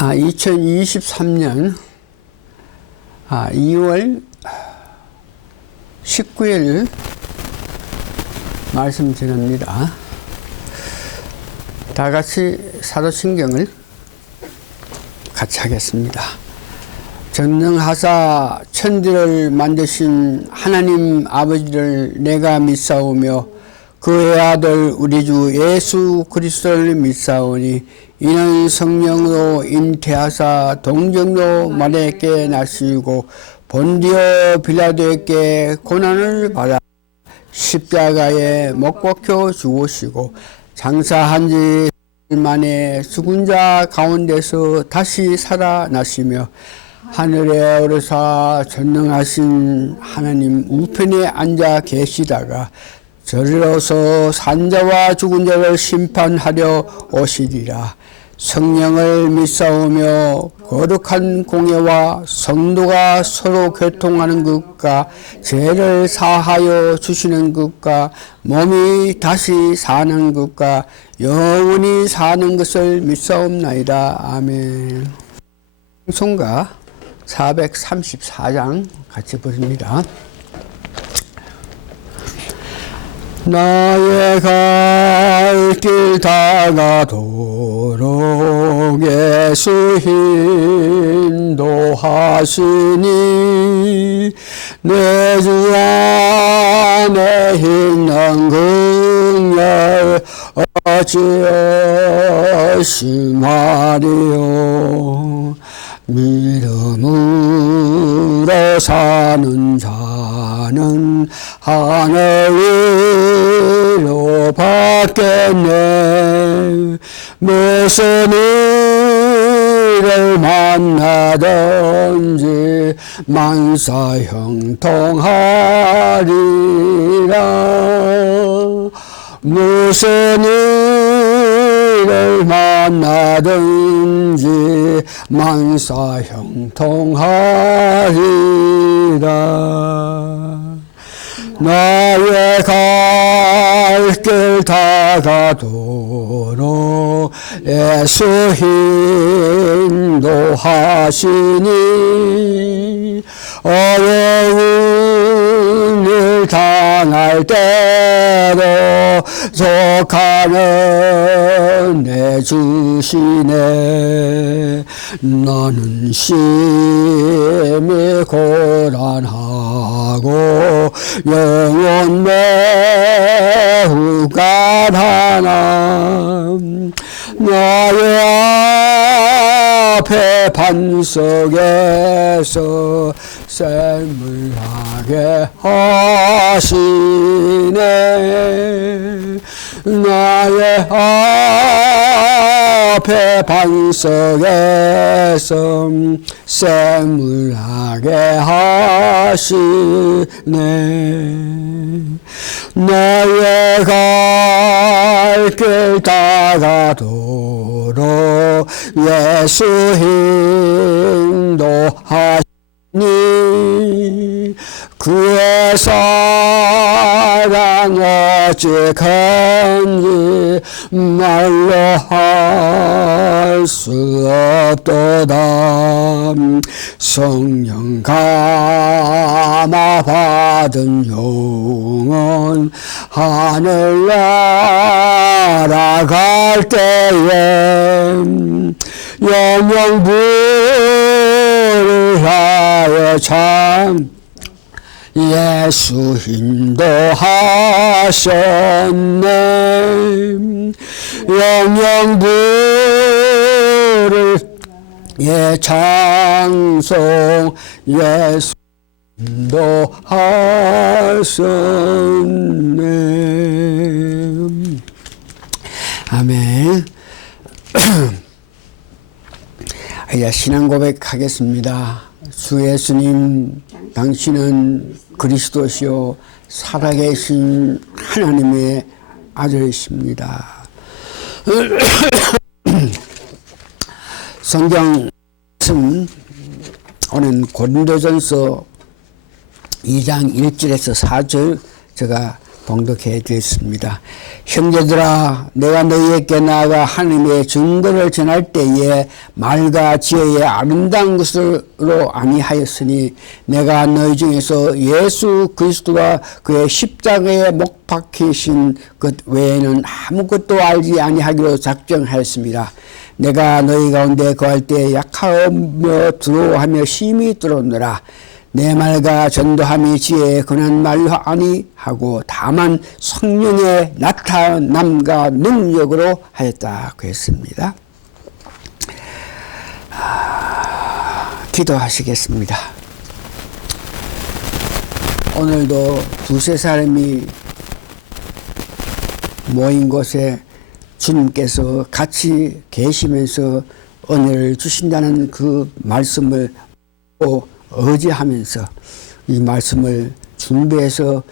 2023년 2월 19일 말씀 드립니다. 다 같이 사도신경을 같이 하겠습니다. 전능하사 천지를 만드신 하나님 아버지를 내가 믿사오며 그의 아들 우리 주 예수 그리스도를 믿사오니 이는 성령으로 잉태하사 동정로 마리아에게 나시고 본디오 빌라도에게 고난을 받아 십자가에 못 박혀 죽으시고 장사한 지 만에 죽은 자 가운데서 다시 살아나시며 하늘에 오르사 전능하신 하나님 우편에 앉아 계시다가 저리로서 산자와 죽은 자를 심판하려 오시리라. 성령을 믿사오며 거룩한 공예와 성도가 서로 교통하는 것과 죄를 사하여 주시는 것과 몸이 다시 사는 것과 영원히 사는 것을 믿사옵나이다. 아멘. 찬송가 434장 같이 부릅니다. 나의 갈 길 다가도록 예수 인도하시니 내 주 안에 있는 긍휼 어찌없이 말이요 믿음으로 사는 자는 하늘 위로 받겠네. 무슨 일을 만나든지 만사 형통하리라. 무슨 일을 만나든지 만사 형통하리라. 나의 갈 길 다가도록 예수 인도하시니 어려운 일 당할 때도 속하는 내 주시네. 나는 심히 고난하고 영혼 매우 가난함. 나의 앞에 반석에서 샘을 하게 하시네. 나의 앞에 반석에서 샘을 하게 하시네. 나의 갈 길 다가도록 예수 인도하시니 그의 사랑 어찌 큰지 말로 할 수 없도다. 성령 감화 받은 영혼 하늘 날아갈 때에 영영부를 하여 참 예수 인도하셨네. 영영부를 찬송 예수 인도하셨네. 아멘. 이제 신앙 고백하겠습니다. 주 예수님, 당신은 그리스도시요 살아계신 하나님의 아들이십니다. 성경 말씀 오늘 고린도전서 2장 1절에서 4절 제가 봉독해 드렸습니다. 형제들아, 내가 너희에게 나아가 하나님의 증거를 전할 때에 말과 지혜의 아름다운 것으로 아니하였으니 내가 너희 중에서 예수 그리스도가 그의 십자가에 못 박히신 것 외에는 아무것도 알지 아니하기로 작정하였습니다. 내가 너희 가운데 거할 때 약하며 두려워하며 심히 떨었노라. 내 말과 전도함이 지혜에 근한 말로 아니하고 다만 성령의 나타남과 능력으로 하였다 그랬습니다. 기도하시겠습니다. 오늘도 두세 사람이 모인 곳에 주님께서 같이 계시면서 은혜를 주신다는 그 말씀을 의지하면서 이 말씀을 준비해서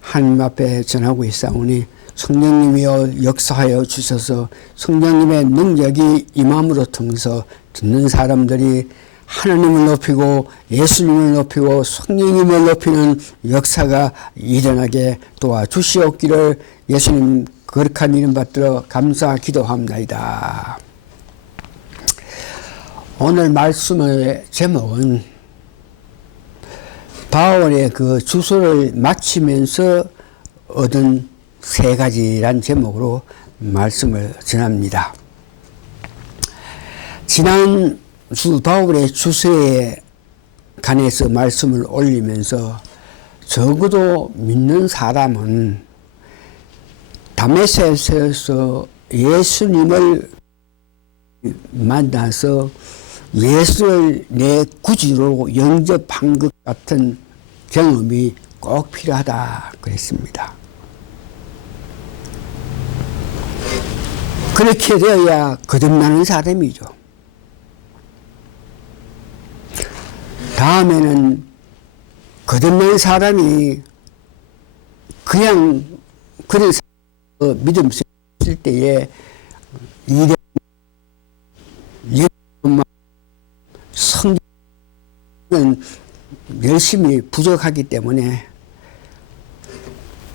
하나님 앞에 전하고 있사오니 성령님이여 역사하여 주셔서 성령님의 능력이 임함으로 통해서 듣는 사람들이 하나님을 높이고 예수님을 높이고 성령님을 높이는 역사가 일어나게 도와주시옵기를 예수님 거룩한 이름 받들어 감사 기도합니다. 오늘 말씀의 제목은 바울의 그 주소를 마치면서 얻은 세 가지란 제목으로 말씀을 전합니다. 지난 주 바울의 주소에 관해서 말씀을 올리면서 적어도 믿는 사람은 다메섹에서 예수님을 만나서 예수를 내 구주로 영접한 것 같은 경험이 꼭 필요하다 그랬습니다. 그렇게 되어야 거듭나는 사람이죠. 다음에는 거듭난 사람이 그냥 그런 믿음 있을 때에 이런 성경은 열심히 부족하기 때문에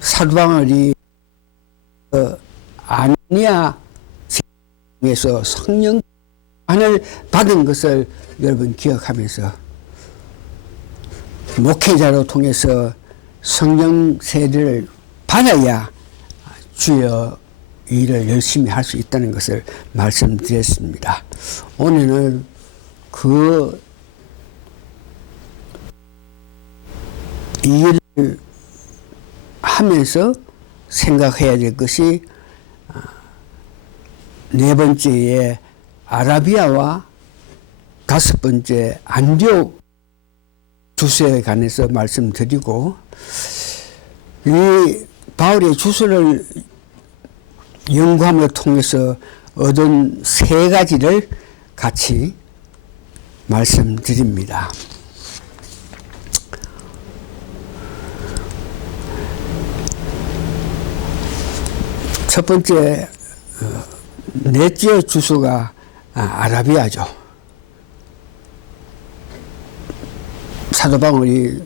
사도 바울이 아니야 에서 성령을 받은 것을 여러분 기억하면서 목회자로 통해서 성령 세례를 받아야 주여 일을 열심히 할 수 있다는 것을 말씀드렸습니다. 오늘은 그 일을 하면서 생각해야 될 것이 네 번째에 아라비아와 다섯 번째 안디옥 주소에 관해서 말씀드리고 이 바울의 주소를 연구함을 통해서 얻은 세 가지를 같이 말씀드립니다. 첫 번째 넷째 주소가 아라비아죠. 사도 바울이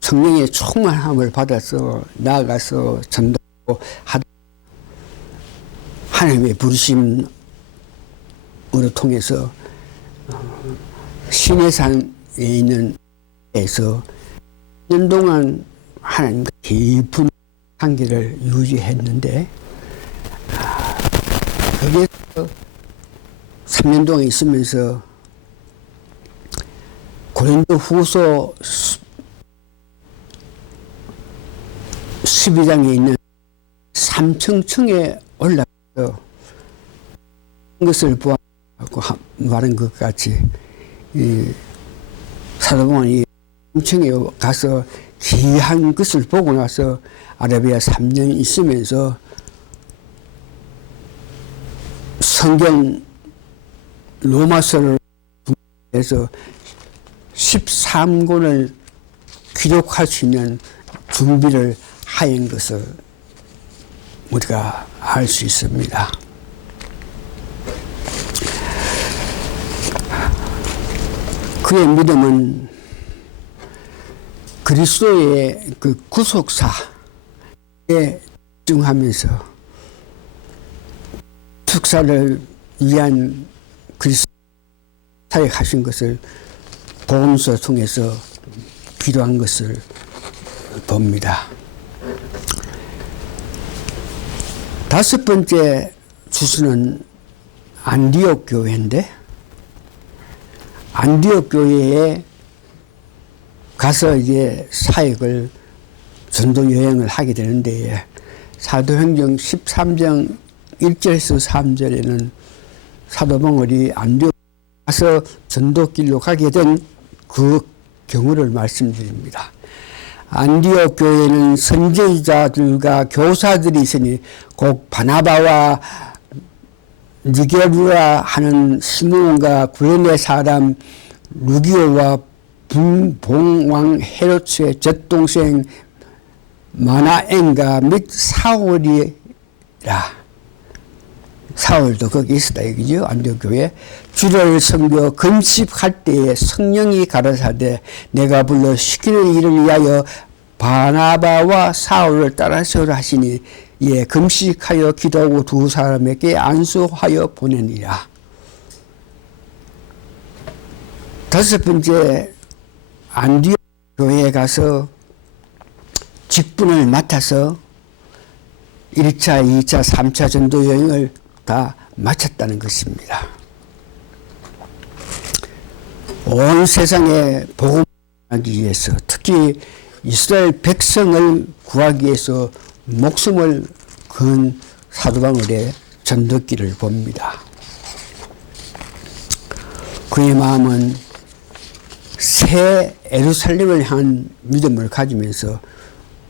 성령의 충만함을 받아서 나아가서 전도하고 하다 하나님의 부르심으로 통해서 시내산에 있는 데서 1년 동안 하나님과 깊은 관계를 유지했는데 거기에서 3년 동안 있으면서 고린도 후서 12장에 있는 3층에 올라가서 것을 보았고 말한 것 같이 사도 바울이 3층에 가서 귀한 것을 보고 나서 아라비아 3년 있으면서 성경 로마서를 해서 13권을 기록할 수 있는 준비를 하인 것을 우리가 알 수 있습니다. 그의 믿음은 그리스도의 그 구속사, 집중하면서 축사를 위한 그리스도 사역하신 것을 복음서 통해서 기도한 것을 봅니다. 다섯 번째 주소는 안디옥 교회인데, 안디옥 교회에 가서 이제 사역을 전도 여행을 하게 되는데, 사도행전 13장 1절에서 3절에는 사도 바울이 안디옥 가서 전도길로 가게 된 그 경우를 말씀드립니다. 안디옥 교회는 선지자들과 교사들이 있으니 곧 바나바와 니게루라 하는 시므온과 구레네 사람 루기오와 분봉왕 헤롯의 젖동생 마나엔가 및 사울이라. 사울도 거기 있었다 얘기죠. 안디옥 교회. 주를 섬겨 금식할 때에 성령이 가라사대 내가 불러 시키는 일을 위하여 바나바와 사울을 따라서라 하시니 이에 금식하여 기도하고 두 사람에게 안수하여 보내니라. 다섯 번째, 안디옥 교회에 가서 직분을 맡아서 1차, 2차, 3차 전도 여행을 다 마쳤다는 것입니다. 온 세상에 복음하기 위해서, 특히 이스라엘 백성을 구하기 위해서 목숨을 건 사도 바울의 전도길을 봅니다. 그의 마음은 새 예루살렘을 향한 믿음을 가지면서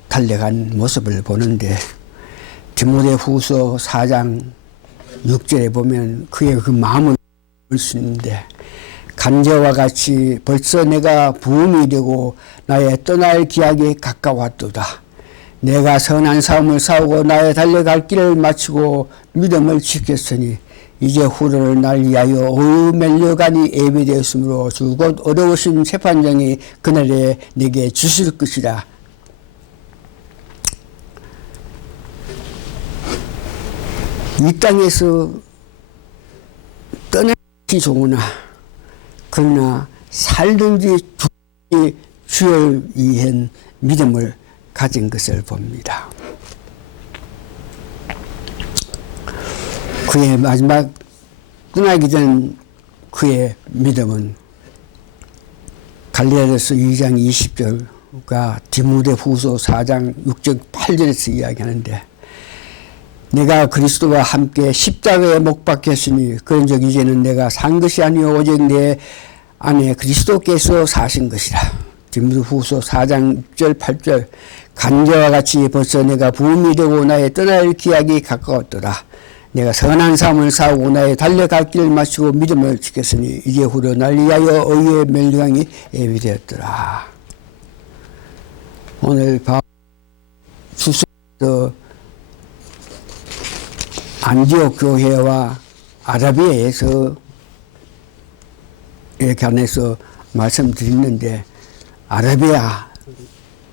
달려간 모습을 보는데, 디모데후서 4장 6절에 보면 그의 그 마음을 볼 수 있는데, 간제와 같이 벌써 내가 부음이 되고 나의 떠날 기약이 가까웠도다. 내가 선한 싸움을 싸우고 나의 달려갈 길을 마치고 믿음을 지켰으니 이제 후로를 날 위하여 멜려간이 예비되었으므로 주 곧 어려우신 재판장이 그날에 내게 주실 것이라. 이 땅에서 떠나기 좋으나 그러나 살든지 죽든지 주를 위한 믿음을 가진 것을 봅니다. 그의 마지막 떠나기 전 그의 믿음은 갈라디아서 2장 20절과 디모데후서 4장 6절 8절에서 이야기하는데, 내가 그리스도와 함께 십자가에 못 박혔으니 그런즉 이제는 내가 산 것이 아니요 오직 내 안에 그리스도께서 사신 것이라. 디모데후서 4장 6절 8절 간제와 같이 벌써 내가 부음이 되고 나의 떠날 기약이 가까웠더라. 내가 선한 삶을 싸우고 나의 달려갈 길을 마치고 믿음을 지켰으니 이제 후로 날 위하여 의의 멸류관이 예비되었더라. 오늘 주소서 안디옥 교회와 아라비아에서 이렇게 안에서 말씀드리는데, 아라비아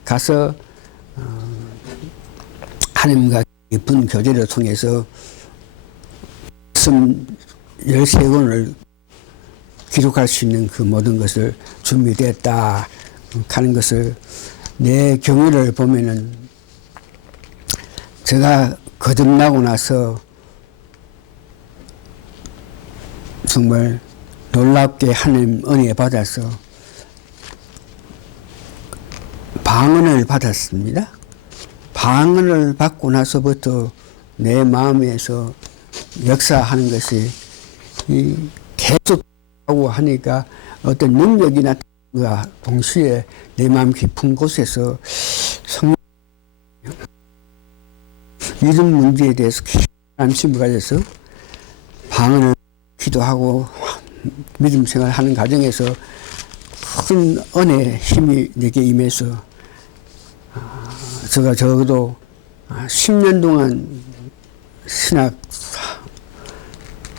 가서 하나님과 깊은 교제를 통해서 말씀 13권을 기록할 수 있는 그 모든 것을 준비되었다 하는 것을 내 경우를 보면은, 제가 거듭나고 나서 정말 놀랍게 하나님 은혜 받아서 방언을 받았습니다. 방언을 받고 나서부터 내 마음에서 역사하는 것이 계속 하고 하니까 어떤 능력이 나타나가 동시에 내 마음 깊은 곳에서 이런 문제에 대해서 관심을 가져서 방언을 기도하고 믿음 생활하는 과정에서 큰 은혜 힘이 내게 임해서 제가 적어도 10년 동안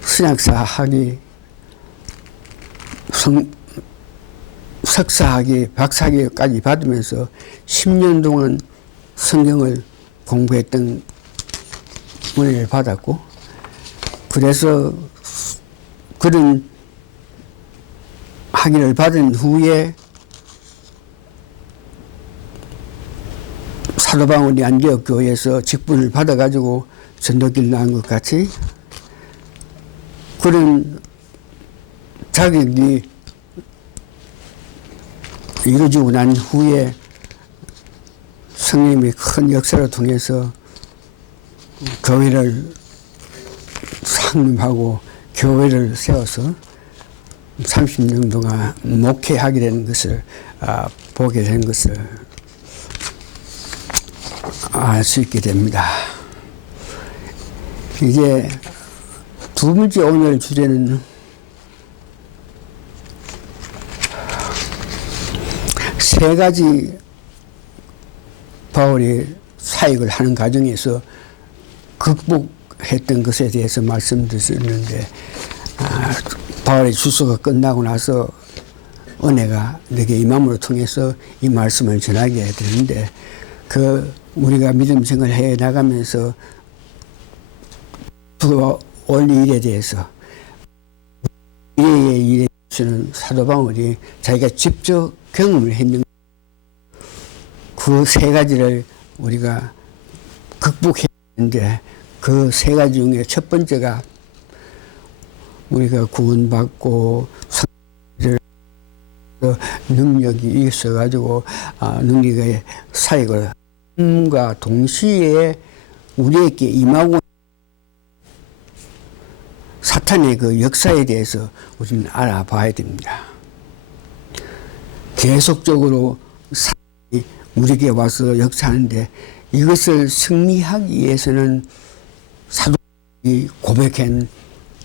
신학사학위, 석사학위, 박사학위까지 받으면서 10년 동안 성경을 공부했던 은혜를 받았고, 그래서 그런 학위를 받은 후에 사도바울이 안디옥 교회에서 직분을 받아가지고 전도길 나온 것 같이 그런 자격이 이루어지고 난 후에 성령님이 큰 역사를 통해서 교회를 창립하고 교회를 세워서 30년 동안 목회하게 되는 것을 보게 된 것을 알 수 있게 됩니다. 이제 두 번째 오늘 주제는 세 가지 바울이 사역을 하는 과정에서 극복했던 것에 대해서 말씀드렸는데, 바울의 주소가 끝나고 나서 은혜가 내게 임함으로 통해서 이 말씀을 전하게 되는데, 우리가 믿음 생활을 해 나가면서 그 원리 일에 대해서 미래의 일에 대해서는 사도 바울이 자기가 직접 경험을 했는 그 세 가지를 우리가 극복했는데, 그 세 가지 중에 첫 번째가 우리가 구원받고 능력이 있어가지고 능력의 사역을 함과 동시에 우리에게 임하고 사탄의 그 역사에 대해서 우리는 알아봐야 됩니다. 계속적으로 사탄이 우리에게 와서 역사하는데, 이것을 승리하기 위해서는 사도들이 고백한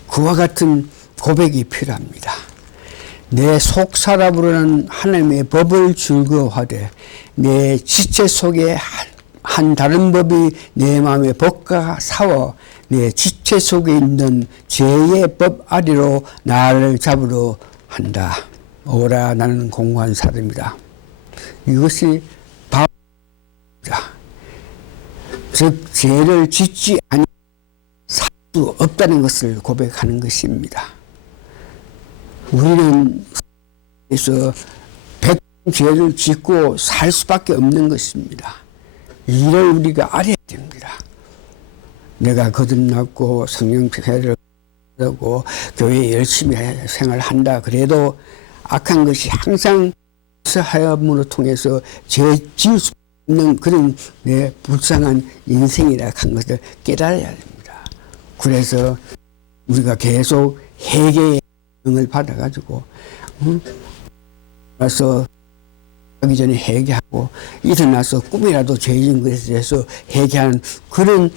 그와 같은 고백이 필요합니다. 내 속 사람으로는 하나님의 법을 즐거워하되 내 지체 속에 한 다른 법이 내 마음에 법과 싸워 내 지체 속에 있는 죄의 법 아래로 나를 잡으려 한다. 오라, 나는 공고한 사람이다. 이것이 바울이다. 즉 죄를 짓지 않을 수 없다는 것을 고백하는 것입니다. 우리는 그래서 죄를 짓고 살 수밖에 없는 것입니다. 이를 우리가 알아야 됩니다. 내가 거듭났고 성령 회를 하고 교회에 열심히 생활한다 그래도 악한 것이 항상 하염으로 통해서 죄 지을 수 없는 그런 내 불쌍한 인생이라 한 것을 깨달아야 됩니다. 그래서 우리가 계속 회개의 영을 받아가지고 그래서 하기 전에 회개하고 일어나서 꿈이라도 죄진 것에 대해서 회개하는 그런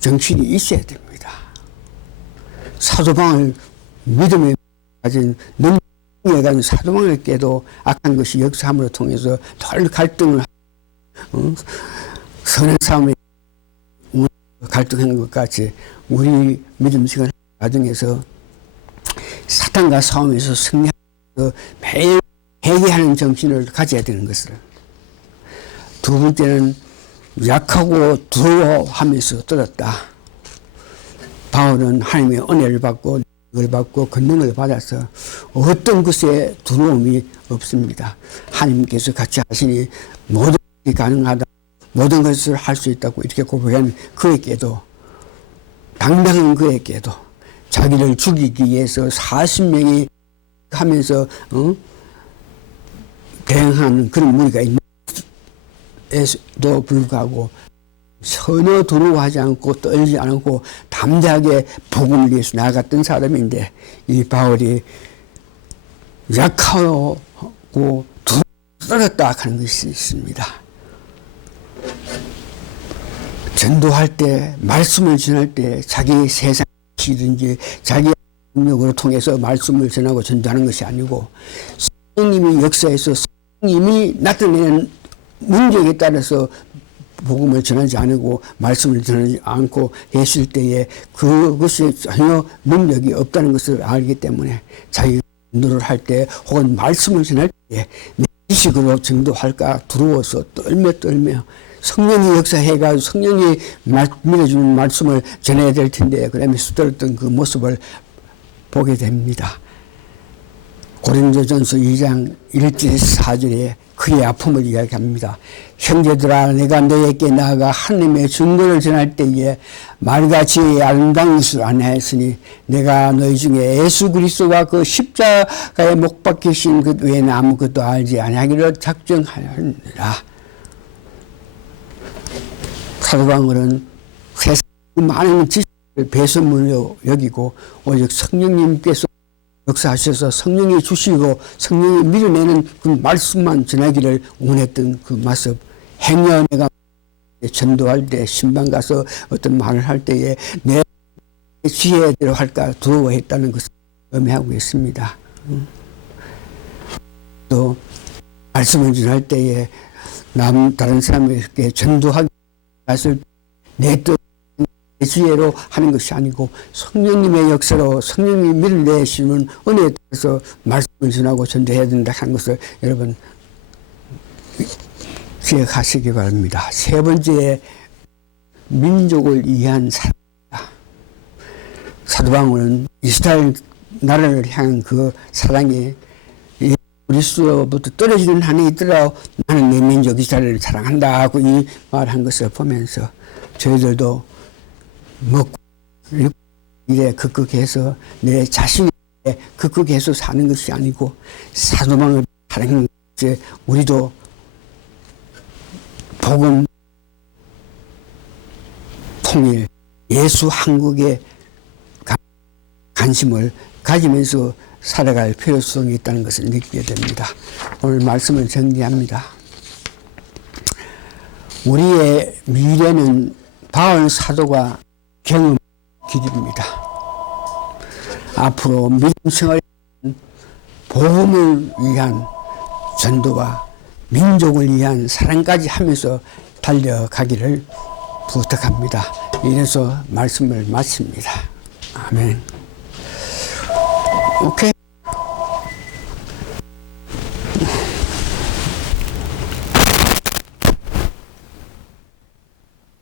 정신이 있어야 됩니다. 사도 바울 믿음에 가진 능력에 가진 사도 바울에게도 악한 것이 역사함으로 통해서 덜 갈등을 선한 싸움에 갈등하는 것 같이 우리 믿음 시간 과정에서 사탄과 싸움에서 승리하면서 매일 회개하는 정신을 가져야 되는 것을. 두 번째는 약하고 두려워하면서 떨었다. 바울은 하나님의 은혜를 받고 능력을 받고 권능을 받아서 어떤 것에 두려움이 없습니다. 하나님께서 같이 하시니 모든 것이 가능하다. 모든 것을 할 수 있다고 이렇게 고백한 그에게도, 당당한 그에게도 자기를 죽이기 위해서 40명이 하면서 대항하는 그런 무리가 있는데도 불구하고 전혀 두려워하지 않고 떨지 않고 담대하게 복음을 위해서 나아갔던 사람인데, 이 바울이 약하고 떨었다 하는 것이 있습니다. 전도할 때, 말씀을 전할 때 자기 세상이든지 자기 능력으로 통해서 말씀을 전하고 전도하는 것이 아니고, 성령님이 역사에서 성령님이 나타내는 능력에 따라서 복음을 전하지 않고 말씀을 전하지 않고 했을 때에 그것이 전혀 능력이 없다는 것을 알기 때문에 자기가 전도를 할 때 혹은 말씀을 전할 때 내 지식으로 전도할까 두려워서 떨며 성령이 역사해가지고 성령이 밀어주는 말씀을 전해야 될 텐데, 그러면서 들었던 그 모습을 보게 됩니다. 고린도전서 2장 1절 4절에 그의 아픔을 이야기합니다. 형제들아, 내가 너에게 나아가 하나님의 증거를 전할 때에 말같이 아름다운 것을 안하였으니 내가 너희 중에 예수 그리스도가 그 십자가에 못 박히신 것 외에는 아무것도 알지 아니하기를 작정하였느니라. 사도 바울은 세상 많은 지식을 배설물로 여기고 오직 성령님께서 역사하셔서 성령이 주시고 성령이 밀어내는 그 말씀만 전하기를 원했던 그 모습, 행여 내가 전도할 때 신방 가서 어떤 말을 할 때에 내 지혜대로 할까 두려워했다는 것을 의미하고 있습니다. 또 말씀을 전할 때에 다른 사람에게 전도하기 갔을 내 뜻, 내 지혜로 하는 것이 아니고 성령님의 역사로 성령이 밀어내시는 은혜에 따라서 말씀을 전하고 전도해야 된다 하는 것을 여러분 기억하시기 바랍니다. 세 번째, 민족을 위한 사랑입니다. 사도 바울은 이스라엘 나라를 향한 그 사랑이 그리스도로부터 떨어지는 한이 있더라도 나는 내 민족 이스라엘을 사랑한다 하고 이 말한 것을 보면서 저희들도 먹고 일에 극극해서 내 자신에 극극해서 사는 것이 아니고 사도방을 사랑하는 것이 우리도 복음 통일 예수 한국에 관심을 가지면서 살아갈 필요성이 있다는 것을 느끼게 됩니다. 오늘 말씀을 정리합니다. 우리의 미래는 바울 사도가 경험 길입니다. 앞으로 믿음 생활 복음을 위한 전도와 민족을 위한 사랑까지 하면서 달려가기를 부탁합니다. 이래서 말씀을 마칩니다. 아멘. 오케이.